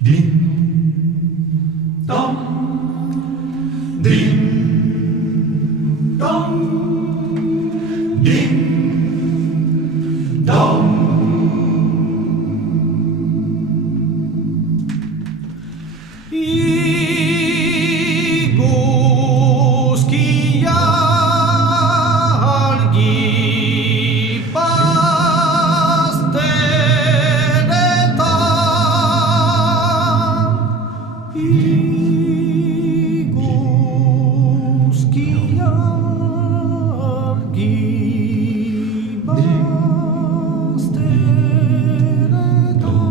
Ding dong, ding dong, ding dong. I głuski jargi pastere tam. I głuski jargi pastere tam.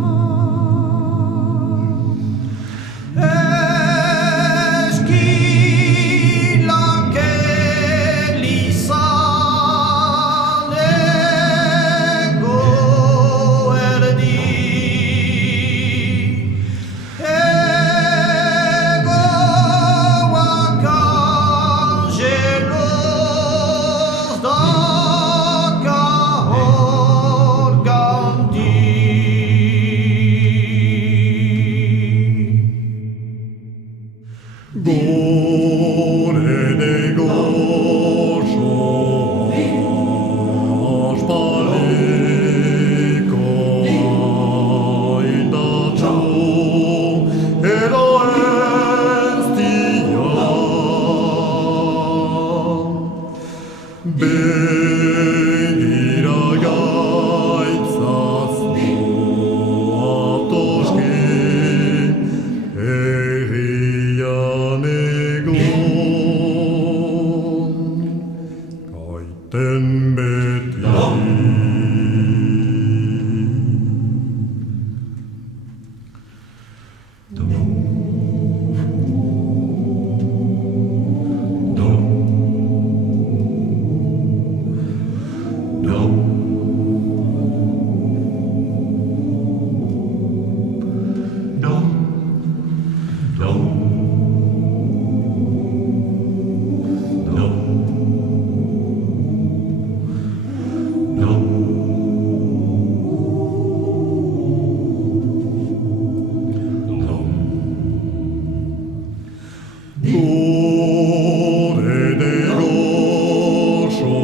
Gore de gosho spaleko indacho edo estia begira gaitzaz atoske Ten beti Gore de gosho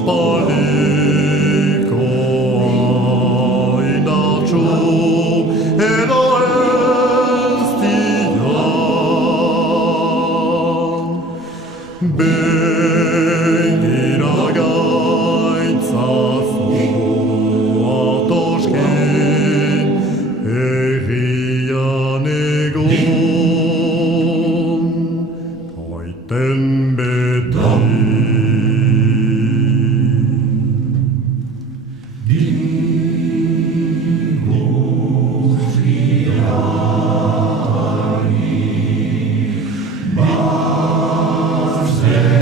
spaleko indacho edo estia begira gaitzaz atoske egian Ten beti Głuski jargi pastere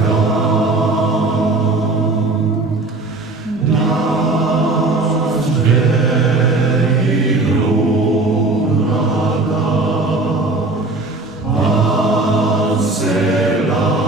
tam. Nas żegi lunata Sela